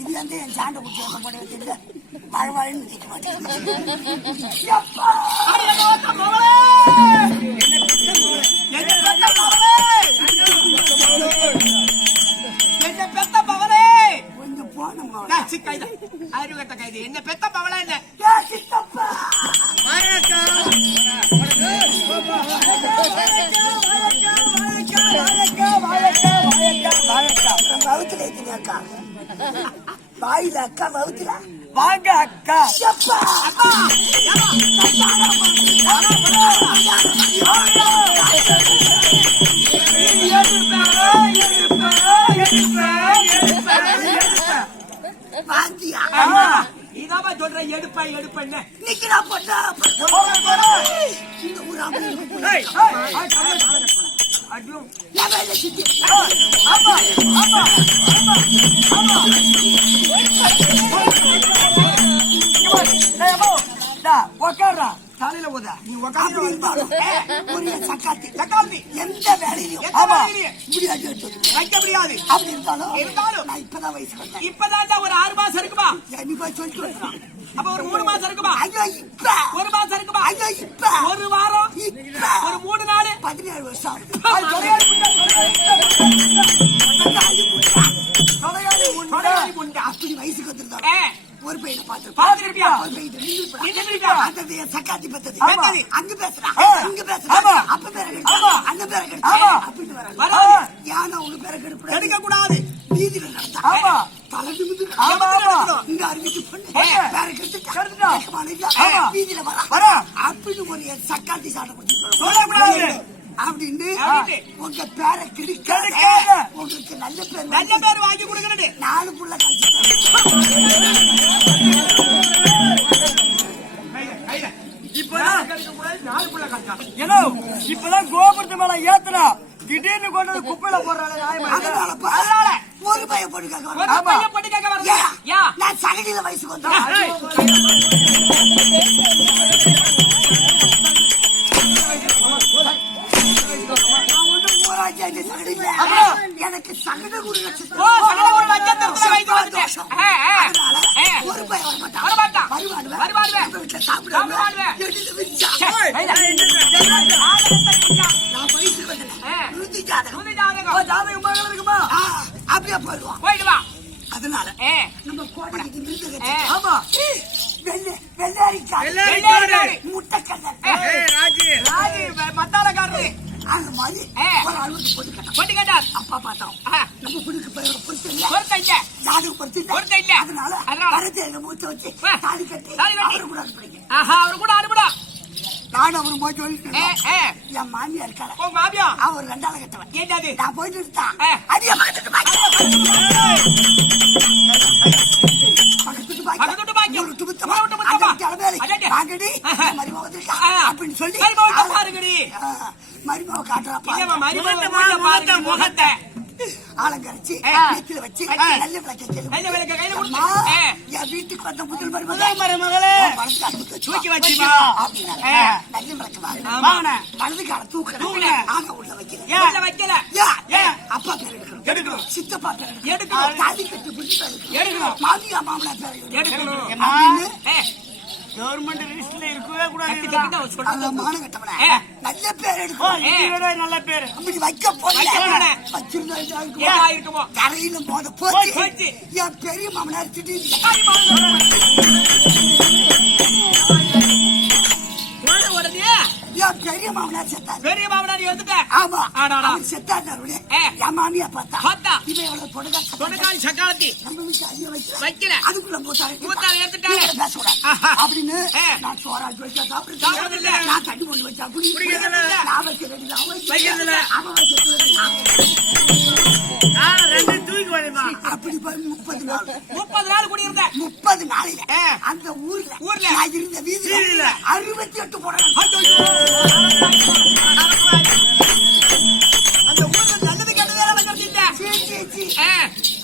இது வந்து என் சாண்டை குச்சி போட வச்சிருந்த மழை நிக்க மாட்டேன். கொஞ்சம் போன அறிவுகட்ட கைது என்ன பெத்த பவளா என்ன வாயில அக்கா வகுத்துல வாங்க அக்கா இதாப்பா சொல்ற எடுப்பா எடுப்பேன்னு நிக்கிறா போட்டா உக்காடுறா தலையில ஊதா நீ உட்காந்து சக்காத்தி சக்காத்தி எந்த வேலையிலும் வைக்க முடியாது அப்படி இருந்தாலும் நான் இப்பதான் வயசு இப்பதான் ஒரு 6 மாசம் இருக்குமா நீ போய் சொல்லிட்டு வந்துடும். அப்ப ஒரு 3 மாசம் இருக்குமா ஐயோ இப்ப 1 மாசம் இருக்குமா ஐயோ இப்ப ஒரு வாரம் இப்ப ஒரு 3 நாள் 17 வருஷம் அப்படி வயசுக்கு வந்திருந்தாங்க ஒரு பையனை பாத்துருப்பியா சக்காத்தி பத்தது அங்க பேசுறா இங்க பேசுறா அப்ப பேர அந்த பேர அப்படின்னு வராங்க யானை உங்க பேர எடுக்க கூடாது வீதியில நடந்தா தலை இங்க அறிவிச்சு பண்ணு பேர கெடுத்துட்டா வீதியில வரா அப்படின்னு ஒரு சக்காத்தி சாட்டை கொடுத்து அப்படின்னு உங்க பேரை கிடைக்க உங்களுக்கு நல்ல பேர் வாங்கி கொடுக்கறது 4 புள்ள கழிச்சு இப்பதான் கோபுரத்து மேல ஏத்துறா திடீர்னு கொண்டு வந்து குப்பையில போடுறாளே நியாயமா இது? அதனாலப்பா, அதனால ஒரு பையன் பொண்ணு கேட்க ஒரு வரேன். பையன் பொண்ணு கேட்க வரது யா நான் சகதியில வயசுக்கு வந்தேன். நான் ஒண்ணும் ஊராட்சி ஆட்சி சகதி இல்ல. எனக்கு சகத குரு நட்சத்திரம். ஓ சகல ஒரு நட்சத்திரத்துல வயசு வந்துட்டு அதனால ஒரு பையன் வரமாட்டான். வரமாட்டான். வருவானுவ. வருவானுவ. நம்ம வீட்டுல சாப்பிடுவானுவ. சாப்பிடுவானுவ. எடுத்து வச்சா. நான் வயசுக்கு வந்தேன். ருதி ஜாதகம். ஜாதகம் பார்க்கல இருக்குமா? அப்படியே போயிடுவான். போயிடு வா அதனால ஏ நம்ம கோட்டைக்கு நிறுத்த ஏ. கட்சி. ஆமா வெள்ளாரிக்காய் வெள்ளாரிக்காய். முட்டைக்கடல் ராஜி ராஜி மத்தாலக்காரரு அந்த மாதிரி ஏ. ஒரு அளவுக்கு போட்டு கட்டம். பொண்ணு கேட்டார் அப்பா பார்த்தோம் நம்ம புடிக்கு போய் ஒரு பொருத்தம் இல்ல, பொறுத்த இல்ல ஜாதகம் பொருத்தம் இல்ல. பொருத்தம் இல்ல. அதனால அதனால. வரத்தை எங்க மூத்த வச்சு ஆ. தாலி கட்டி தாலி கட்டி. அவரு கூட அனுப்புறீங்க. ஆஹா அவரு கூட அனுப்புடா நானும் அவரு போய் சொல்லிட்டு ஏ இருந்தோம். ஏ என் மாமியா இருக்காள உங்க மாமியா அவர் ரெண்டால கட்டவன். கேட்டாது நான் போயிட்டு இருந்தான் ஆ. அடிய பக்கத்துட்டு பாக்கி பக்கத்துட்டு பாக்கியம். ஒரு துபுத்தமா ஒரு துபுத்தமா. அந்த தலைமையில அடடே. வாங்கடி ஆஹா. மருமக வந்திருக்கா ஆ. அப்படின்னு சொல்லி மருமகட்ட பாருங்கடி. மருமக காட்டுறா இல்லம்மா பாருங்க. மருமகட்ட பாருங்க முகத்தை ஆலங்கரிச்சு ஆ. நெத்தில வச்சு ஆ. நல்ல விளக்க கேளு. நல்ல விளக்க கையில அம்மா, கொடுத்து. ஆ. என் வீட்டுக்கு வந்த முதல் முதல் மருமகளே. தூக்கி வச்சுமா. அப்படின்னா ஆ. நல்ல விளக்கு வாங்க. ஆமா. வலது கால தூக்கணும். தூக்கணும். ஆக உள்ள வைக்கிறேன். ஏன் உள்ள வைக்கல ஏன்? அப்பா பேர் எடுக்கணும். எடுக்கணும். சித்தப்பா பேர் எடுக்கணும். எடுக்கணும். தாலி கட்டி பிடிச்சி எடுக்கணும். எடுக்கணும். மாமியா மாமனார் பேர் எடுக்கணும். எடுக்கணும். ஏம்மா, அப்படின்னு ஏ கவர்மெண்ட் லிஸ்ட்ல இருக்கவே கூடாது கட்டி இதுதான். கட்டி சொல்லுங்க அந்த மான கட்டவன ஏ. நல்ல பேர் ஓ, எடுக்கணும். இதை விட நல்ல பேரு அப்படி வைக்க போல வைக்க போல. வச்சிருந்தா இதா ஏன் இருக்குமா? ஆயிருக்குமோ கரையில மோத போச்சு. போச்சு என் பெரிய மாமனார் திடீர்னு உடனே என் பெரிய மாமனார் செத்தாரு. பெரிய மாமனார் வந்துட்ட ஆமா ஆடாடா. அவர் செத்தாரு. ஏ. என் மாமியா பார்த்தா பார்த்தா. இவன் எவ்வளவு பொடுகா தொண்டக்கால் சக்காலத்தி நம்ம வீட்டு ஐயா வைக்கல. வைக்கல. அதுக்குள்ள மூத்தாரு மூத்தாரு ஏத்துட்டாரு. பேசக்கூடாது ஆஹா. அப்படின்னு ஏ. நான் சோறாக்கி வச்சா சாப்பிடுறது சாப்பிடுறது இல்ல. நான் தண்ணி கொண்டு வச்சா குடிக்கிறது இல்ல. நான் வைக்கிறது அவன் வைக்கிறது இல்ல. அவன் வைக்கிறது ரெண்டு தூக்கி வரேமா அப்படி போய் 30 நாள் 30 நாள் குடியிருந்த 30 நாளில ஏ. அந்த ஊர்ல ஊர்ல. நான் இருந்த வீதியில வீதியில. 68 போடணும். அந்த ஊர்ல நல்லது கெட்டது எல்லாம் கட்டிட்ட சீ.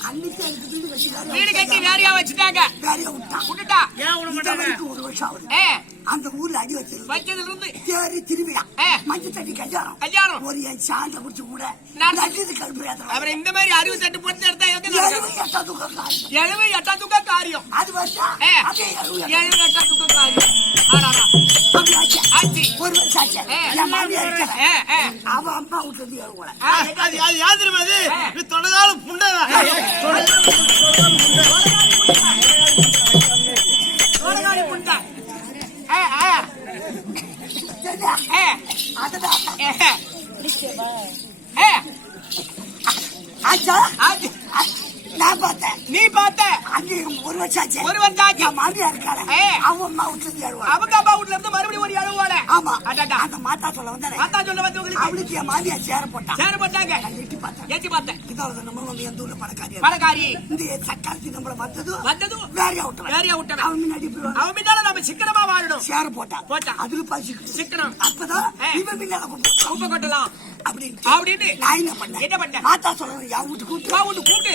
அன்னைக்கு எனக்கு வீடு கட்டிட்டாரு. வீடு கட்டி வேறையா வச்சுட்டாங்க வேறையா விட்டான். விட்டுட்டா ஏன் விட இது மாட்டாங்க வரைக்கும் 1 வருஷம் ஆகுது. ஏ அந்த ஊர்ல அடி வச்சிருக்கு வச்சதுல இருந்து தேரி திருவிழா ஏ. மஞ்சள் தண்ணி கல்யாணம் கல்யாணம். ஒரு என் சாந்த குடிச்சு கூட நான் நல்லது கல்வி அப்புறம் இந்த மாதிரி 68 போட்டு எடுத்தா எங்க நடக்கும்? 78 தூக்கம் காரியம். 78 துக்க காரியம் அது வச்சா ஏ. அப்படியே 78 துக்க காரியம் ஆடாடா அப்படி ஆச்சு. ஆச்சி ஒரு வருஷம் ஆச்சு. ஏ. என் மாமியார் இருக்கல. ஏ ஏ அவ அம்மா விட்டது ஏழுவல. அது யாரு தெரியுமா அது இது தொண்டகால புண்டதான் சோழகாரி புண்டா ஏ ஏ சரியா? ஏ அதுதான் ஏ ஏ ஆச்சா ஆச்சி நான் பார்த்தேன். நீ பார்த்த அங்கே ஒரு வருஷம் ஆச்சு. ஒரு வருஷம் ஆச்சு. என் மாமியார் இருக்காள. ஏ. அவ அம்மா விட்டது ஏழுவல. அவங்க அப்பா வீட்ல இருந்து மறுபடியும் ஒரு இழவோட ஆமா அடடா அந்த மாத்தா சொல்ல வந்தானே அத்தா சொல்ல வந்து உங்களுக்கு அவளுக்கு என் மாமியார் சேர போட்டான். சேர போட்டாங்க நான் எட்டி பார்த்தேன். ஏத்தி பார்த்தேன் இதாவது நம்ம வந்து எந்த ஊர்ல பணக்காரி பணக்காரி இந்த சக்காத்தி நம்மள வந்ததும் வந்ததும் வேறையா விட்டுறேன். வேறையா விட்டவன். அவன் முன்னாடி போய் அவன் பின்னால நம்ம சிக்கனமா வாழணும் சேர போட்டான். போட்டான். அதுல பசிக்கு சிக்கனம் அப்பதான் ஏ. இவன் பின்னால கூப்பிட்டான். உப்ப கொட்டலாம் அப்படின்னு அப்படின்னு நான் என்ன பண்ணேன்? என்ன பண்ண? மாத்தா சொல்றது என் வீட்டு கூப்பிட்டு வா விட்டு கூப்பிட்டு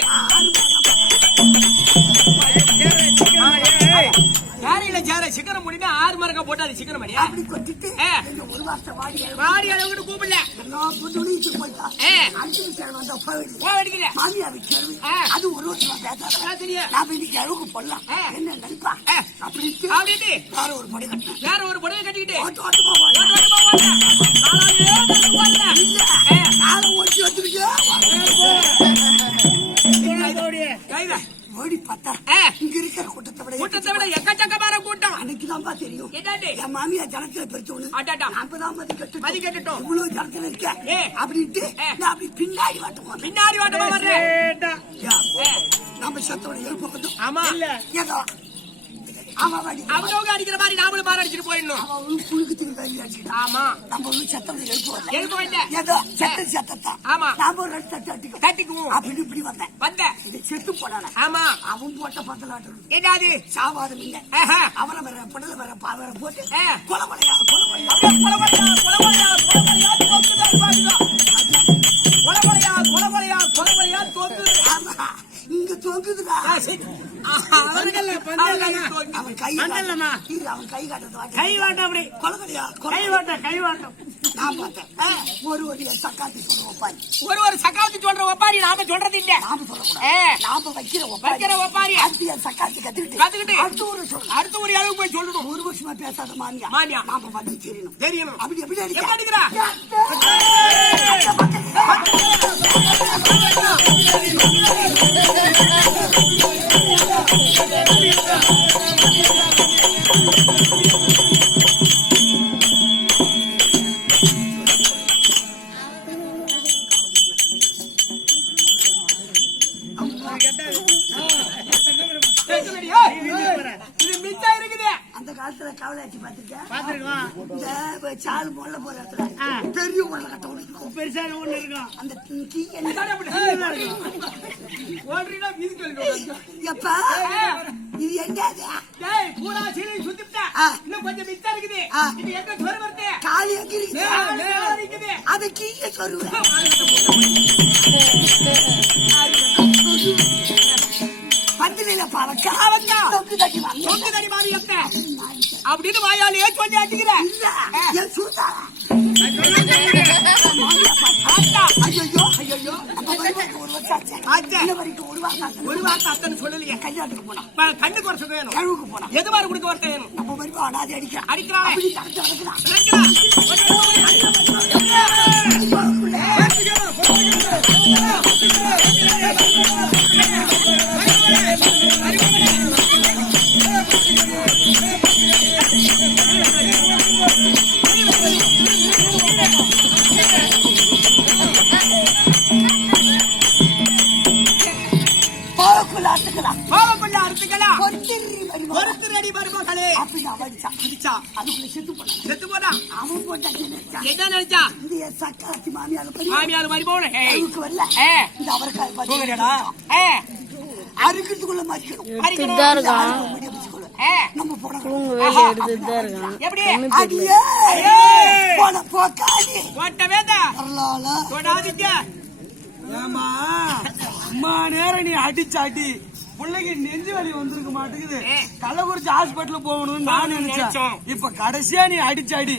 வேறையில சேர சிக்கனம் முடினா 6 மரக்கா போட்டு அது சிக்கனம் பண்ணியா அப்படி கொட்டிட்டு ஏ. இந்த ஒரு வருஷம் வாடி வாடி அளவுக்கு கூப்பிடல எல்லாம் புதுணிச்சு போயிட்டான். ஏ. அஞ்சு கிழமை வந்த போயிடுது. ஓ அடிக்கல மாமியார் கிழமை ஏ. அது ஒரு வருஷம் பேசாத பேசுறியா? நான் இன்னைக்கு அளவுக்கு போடலாம் ஏ. என்ன நினைப்பா ஏ. அப்படின்ட்டு அப்படின்னு வேற ஒரு படி கட்டினேன். வேற ஒரு புடவை கட்டிக்கிட்டு ஓட்டு ஓட்டுமா ஓடு. ஓட்டு ஓட்டுமா ஓடுன. நாலாவே நடந்து ஓடுன. இல்ல ஏ. நாளை ஓட்டி வந்துக்கிட்டே கைதா. ஓடி பார்த்தா ஏ. இங்க இருக்கிற கூட்டத்தை விட கூட்டத்தை விட எக்கச்சக்கமான கூட்டம் அன்னைக்குதான்பா தெரியும். என்னது? என் மாமியா ஜனத்துல பெருத்தவனு. அடடா. நாமதான் மதிக்கட்டும். மதிக்கட்டும். இவ்வளவு ஜனத்துல இருக்க ஏ. அப்படின்ட்டு ஏ. நான் அப்படி பின்னாடி வாட்டுவோம். பின்னாடி வாட்டமா வர்றேன் ஏ. நம்ம சத்தோட எழுப்ப வந்தோம். ஆமா ஏதோ அவன் வாடி அவனவங்க அடிக்கிற மாதிரி நாமளும் மாற அடிச்சுட்டு போயிடணும் அவன் புழுக்கத்துக்கு தண்ணி அடிச்சுட்டான். ஆமா நம்ம ஒண்ணு சத்தம் எழுப்புவோம். எழுப்ப வேண்டாம். ஏதோ சத்தத்தான். ஆமா. நாம ஒரு ரெண்டு தட்டு அடிக்கும். தட்டிக்குவோம். அப்படி இப்படி வந்தேன். வந்த இது செத்து போனான. ஆமா அவன் போட்ட பத்தலாட்டு என்னது சாவாதம் இல்ல. ஆஹா. அவனை வேற படல வேற பாவரை போட்டு ஏ. கொலை கொலையா அப்படியே கொலை கொலையா, கொலை கொலையா, கொலை கொலையா வந்தல்லம்மா. இது அவன் கை காட்டுறது கை வாட்டம் அப்படி. கொலகடியா கை வாட்டம், கை வாட்டம். நான் பார்த்தேன் ஒரு சக்காத்தி சொல்ற ஒப்பாரி ஒரு சக்காத்தி சொல்ற ஒப்பாரி நாம சொல்றது இல்ல. நாம சொல்லக்கூடாது. நாம வைக்கிற ஒப்பாரி அடுத்து சக்காத்தி கத்துக்கிட்டு அடுத்த ஒரு அளவுக்கு போய் சொல்லணும். ஒரு வருஷமா பேசாத மாமியா மாமியா நாம வந்து தெரியணும். அப்படி எப்படி அடிக்கிறா? இது மிச்சம் இருக்குது. அந்த காலத்துல கவலையாச்சு பாத்துருக்கேன். பாத்துருக்கோம். இந்த சால் முள்ள போற இடத்துல பெரிய உள்ள கட்ட ஒண்ணு பெருசான ஒண்ணு இருக்கும். அந்த கீ என்ன ஓடுறீனா வீதிக்கு வந்து எப்பா இது என்னது? டேய் பூரா சீலை சுத்திட்டா. இன்னும் கொஞ்சம் மிச்சம் இருக்குது. இது எங்க சொரு வருது? காலி எங்க மேல இருக்குது. அது கீழே சொருவேன். பந்தில பழக்கா தொக்கு தட்டி மாறி அப்படின்னு வாயாலேயே சொல்லி அடிக்கிற. என் சூத்தாரா ஒரு வார்த்தை அத்தனை சொல்லலையே. கல்யாணத்துக்கு போனா கண்ணு குறைச்சு வேணும். கழுவுக்கு போனா எது மாதிரி கொடுக்க வரட்ட வேணும். நம்ம மருமக அனாதை அடிக்கிறான். அடிக்கிறான். ஒருத்தர் அடி மருமகளே அடிச்சா. அதுக்குள்ள செத்து போனா அவன் போட்டா என்ன நினைச்சா? இந்த சக்காத்தி மாமியார் மாமியார் மாதிரி போன வரல. இந்த அவரைக்காய் அறுக்கிறதுக்குள்ள மறிக்கணும். நம்ம எப்படி போட்ட வேதா தொடாதீங்க. ஏமா அம்மா நேரம் நீ அடிச்சாட்டி பிள்ளைக்கு நெஞ்சு வலி வந்திருக்க மாட்டேங்குது. கள்ளக்குறிச்சி ஹாஸ்பிட்டல் போகணும்னு நான் நினைச்சேன். இப்ப கடைசியா நீ அடிச்சாடி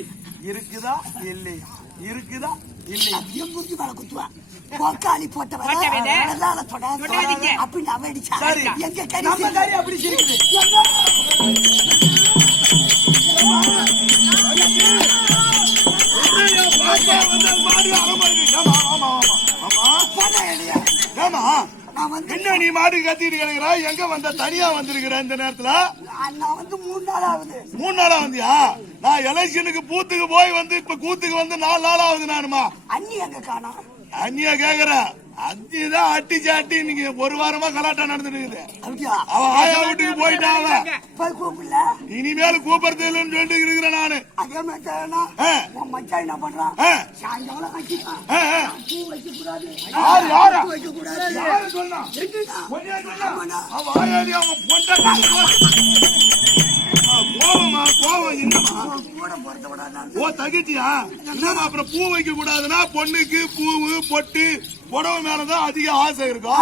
இருக்குதா இல்லையா? இருக்குதா இல்லையா? புரிஞ்சு மேல குத்துவா போக்காளி போட்டவன் அப்படின்னு அவன் அடிச்சா. சரி நம்ம கறி அப்படி சிரிக்குது. என்ன நீ மாடு கத்திட்டு கிடக்குற? எங்க வந்த? தனியா வந்திருக்கிற இந்த நேரத்துல? நான் வந்து 3 நாள் ஆகுது. 3 நாளா வந்தியா? நான் எலெக்ஷனுக்கு பூத்துக்கு போய் வந்து இப்ப கூத்துக்கு வந்து 4 நாள் ஆகுது. நானுமா அண்ணி எங்க காணோம்? அண்ணியா கேக்குற? அஞ்சுதான் அட்டி இன்னைக்கு ஒரு வாரமா கலாட்டா நடந்துட்டு இருக்குது. அவ ஆயா வீட்டுக்கு போயிட்டாங்க. இனிமேல் கூப்பிடுறது இல்லைன்னு சொல்லிட்டு இருக்கிறேன் நானு. அதே மாதிரி மச்சான் என்ன பண்றான்? சாயங்காலம் பூ வைக்க கூடாது. வைக்க கூடாது சொன்னா அவ ஆயாடி அவன் பொண்டா கோவம் என்னமா? ஓ தகிச்சியா? என்னமா அப்புறம் பூ வைக்க கூடாதுன்னா பொண்ணுக்கு பூவு பொட்டு புடவை மேலதான் அதிக ஆசை இருக்கும்.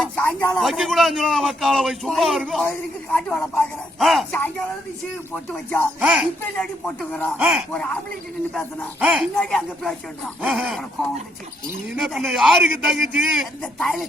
வைக்க கூடாதுன்னு சொன்னா வக்கால வை சும்மா இருக்கும். காட்டு வேலை பாக்குறேன். சாயங்காலம் பொட்டு வச்சா இப்ப பொட்டுக்கிறான். ஒரு ஆம்பளை நின்று பேசினா பின்னாடி அங்க பேசுறான். கோவம் என்ன பின்ன யாருக்கு தங்கச்சி? இந்த தாலி